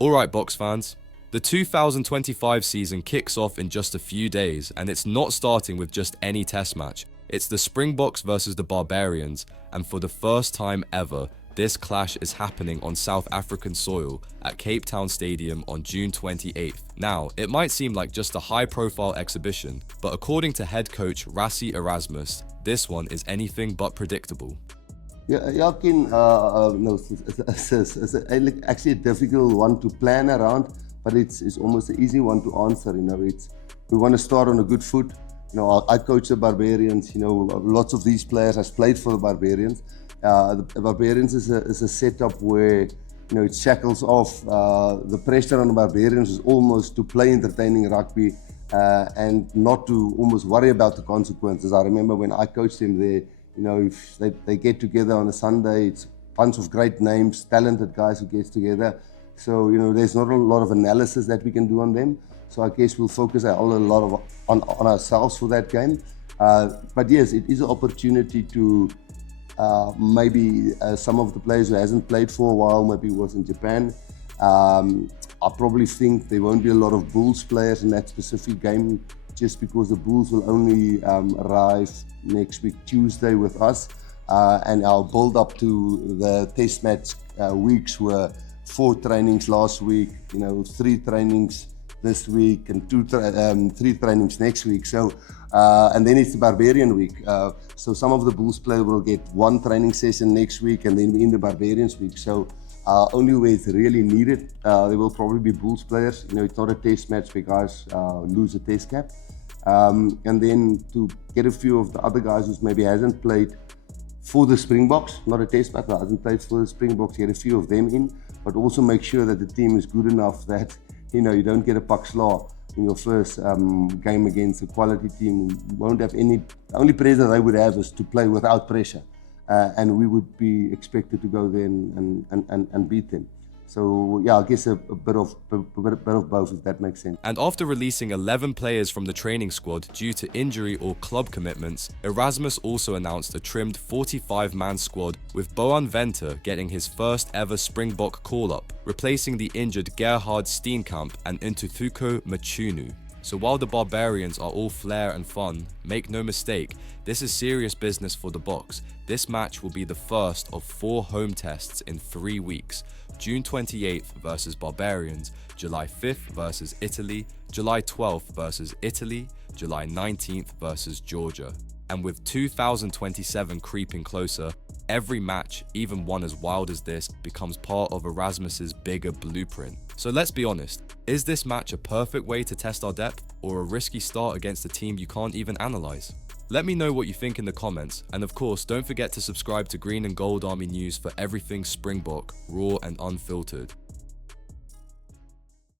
Alright Boks fans, the 2025 season kicks off in just a few days, and it's not starting with just any test match. It's the Springboks versus the Barbarians, and for the first time ever, this clash is happening on South African soil at Cape Town Stadium on June 28th. Now, it might seem like just a high-profile exhibition, but according to head coach Rassie Erasmus, this one is anything but predictable. Yeah, Ken, no, it's actually a difficult one to plan around, but it's almost an easy one to answer. We want to start on a good foot. I coach the Barbarians. Lots of these players has played for the Barbarians. The Barbarians is a setup where it shackles off. The pressure on the Barbarians is almost to play entertaining rugby and not to almost worry about the consequences. I remember when I coached them there. If they get together on a Sunday, it's a bunch of great names, talented guys who gets together. So, there's not a lot of analysis that we can do on them. So I guess we'll focus a lot on ourselves for that game. But yes, it is an opportunity to maybe some of the players who hasn't played for a while, maybe was in Japan. I probably think there won't be a lot of Bulls players in that specific game, just because the Bulls will only arrive next week Tuesday with us, and our build up to the test match weeks were 4 trainings last week, 3 trainings this week and 3 trainings next week. So and then it's the Barbarian week, so some of the Bulls players will get 1 training session next week and then in the Barbarians week. So only where it's really needed, there will probably be Bulls players. It's not a test match where guys lose a test cap. And then to get a few of the other guys who maybe hasn't played for the Springboks, not a test match, but hasn't played for the Springboks, get a few of them in, but also make sure that the team is good enough that you don't get a pak slaag in your first game against a quality team. You won't have any. The only pressure they would have is to play without pressure, and we would be expected to go there and beat them. So yeah, I guess a bit of both, if that makes sense. And after releasing 11 players from the training squad due to injury or club commitments, Erasmus also announced a trimmed 45-man squad, with Boan Venter getting his first ever Springbok call-up, replacing the injured Gerhard Steenkamp and Ntuthuko Machunu. So while the Barbarians are all flair and fun, make no mistake, this is serious business for the Boks. This match will be the first of 4 home tests in 3 weeks. June 28th versus Barbarians, July 5th versus Italy, July 12th versus Italy, July 19th versus Georgia. And with 2027 creeping closer, every match, even one as wild as this, becomes part of Erasmus's bigger blueprint. So let's be honest, is this match a perfect way to test our depth, or a risky start against a team you can't even analyse? Let me know what you think in the comments, and of course don't forget to subscribe to Green and Gold Army News for everything Springbok, raw and unfiltered.